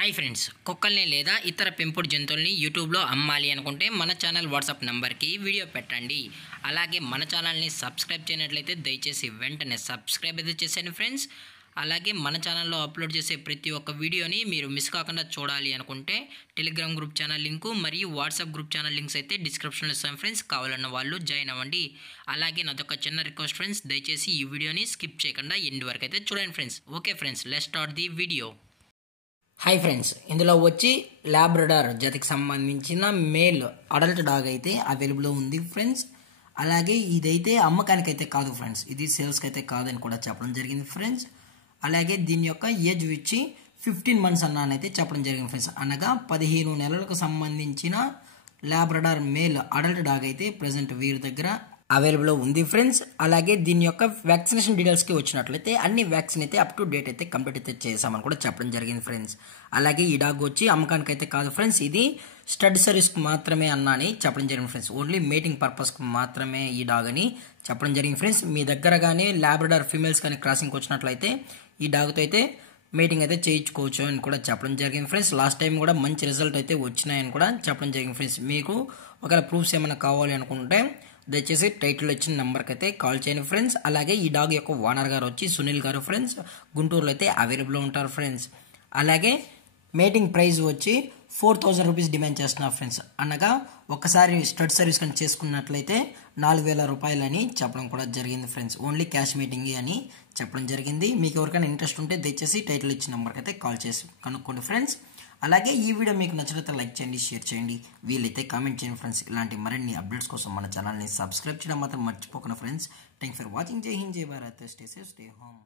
Hi friends, కుక్కల్ని లేదా ఇతర పెంపుడు జంతువుల్ని యూట్యూబ్లో అమ్మాలి అనుకుంటే మన ఛానల్ వాట్సాప్ నెంబర్కి వీడియో పెట్టండి. అలాగే మన ఛానల్ని సబ్స్క్రైబ్ చేయనట్లయితే దయచేసి వెంటనే సబ్స్క్రైబ్ అయితే చేసేయండి ఫ్రెండ్స్. అలాగే మన ఛానల్లో అప్లోడ్ చేసే ప్రతి ఒక్క వీడియోని మీరు మిస్ కాకుండా చూడాలి అనుకుంటే టెలిగ్రామ్ గ్రూప్ ఛానల్ లింకు మరియు వాట్సాప్ గ్రూప్ ఛానల్ లింక్స్ అయితే డిస్క్రిప్షన్లో ఇస్తాం ఫ్రెండ్స్. కావాలన్న వాళ్ళు జాయిన్ అవ్వండి. అలాగే నాదొక చిన్న రిక్వెస్ట్ ఫ్రెండ్స్, దయచేసి ఈ వీడియోని స్కిప్ చేయకుండా ఎండ్ వరకు అయితే చూడండి friends. Okay friends, let's start the video. Hi friends, ఇందులో వచ్చి లాబ్రడార్ జాతికి సంబంధించిన మేల్ అడల్ట్ డాగ్ అయితే అవైలబుల్లో ఉంది ఫ్రెండ్స్. అలాగే ఇదైతే అమ్మకానికైతే కాదు ఫ్రెండ్స్, ఇది సేల్స్కి అయితే కాదని కూడా చెప్పడం జరిగింది ఫ్రెండ్స్. అలాగే దీని యొక్క ఏజ్ వచ్చి 15 months అన్నానైతే చెప్పడం జరిగింది ఫ్రెండ్స్. అనగా 15 నెలలకు సంబంధించిన లాబ్రడార్ మేల్ అడల్ట్ డాగ్ అయితే ప్రజెంట్ వీరి దగ్గర అవైలబుల్లో ఉంది ఫ్రెండ్స్. అలాగే దీని యొక్క వ్యాక్సినేషన్ డీటెయిల్స్కి వచ్చినట్లయితే అన్ని వ్యాక్సిన్ అయితే అప్ టు డేట్ అయితే కంప్లీట్ అయితే చేసామని కూడా చెప్పడం జరిగింది ఫ్రెండ్స్. అలాగే ఈ డాగ్ వచ్చి అమ్మకానికి అయితే కాదు ఫ్రెండ్స్, ఇది స్టడ్ సర్వీస్కి మాత్రమే అన్నాని చెప్పడం జరిగింది ఫ్రెండ్స్. ఓన్లీ మేటింగ్ పర్పస్కి మాత్రమే ఈ డాగ్ అని చెప్పడం జరిగింది ఫ్రెండ్స్. మీ దగ్గర కానీ లాబ్రడార్ ఫీమేల్స్ కానీ క్రాసింగ్కి వచ్చినట్లయితే ఈ డాగ్తో అయితే మీటింగ్ అయితే చేయించుకోవచ్చు అని కూడా చెప్పడం జరిగింది ఫ్రెండ్స్. లాస్ట్ టైం కూడా మంచి రిజల్ట్ అయితే వచ్చినాయని కూడా చెప్పడం జరిగింది ఫ్రెండ్స్. మీకు ఒకవేళ ప్రూఫ్స్ ఏమైనా కావాలి అనుకుంటే దయచేసి టైటిల్ ఇచ్చిన నెంబర్కి అయితే కాల్ చేయండి ఫ్రెండ్స్. అలాగే ఈ డాగ్ యొక్క ఓనర్ గారు వచ్చి సునీల్ గారు ఫ్రెండ్స్, గుంటూరులో అయితే అవైలబుల్లో ఉంటారు ఫ్రెండ్స్. అలాగే మేటింగ్ ప్రైస్ వచ్చి 4000 రూపీస్ డిమాండ్ చేస్తున్నారు ఫ్రెండ్స్. అనగా ఒకసారి స్టడ్ సర్వీస్ కానీ చేసుకున్నట్లయితే 4000 రూపాయలు అని చెప్పడం కూడా జరిగింది ఫ్రెండ్స్. ఓన్లీ క్యాష్ మీటింగ్ అని చెప్పడం జరిగింది. మీకు ఎవరికైనా ఇంట్రెస్ట్ ఉంటే దయచేసి టైటిల్ ఇచ్చిన నెంబర్కి అయితే కాల్ చేసి కనుక్కోండి ఫ్రెండ్స్. అలాగే ఈ వీడియో మీకు నచ్చినట్లయితే లైక్ చేయండి, షేర్ చేయండి, వీలైతే కామెంట్ చేయండి ఫ్రెండ్స్. ఇలాంటి మరిన్ని అప్డేట్స్ కోసం మన ఛానల్ని సబ్స్క్రైబ్ చేయడం మాత్రం మర్చిపోకండి ఫ్రెండ్స్. Thank for watching. జై హింద్, జై Bharat, stay safe, stay home.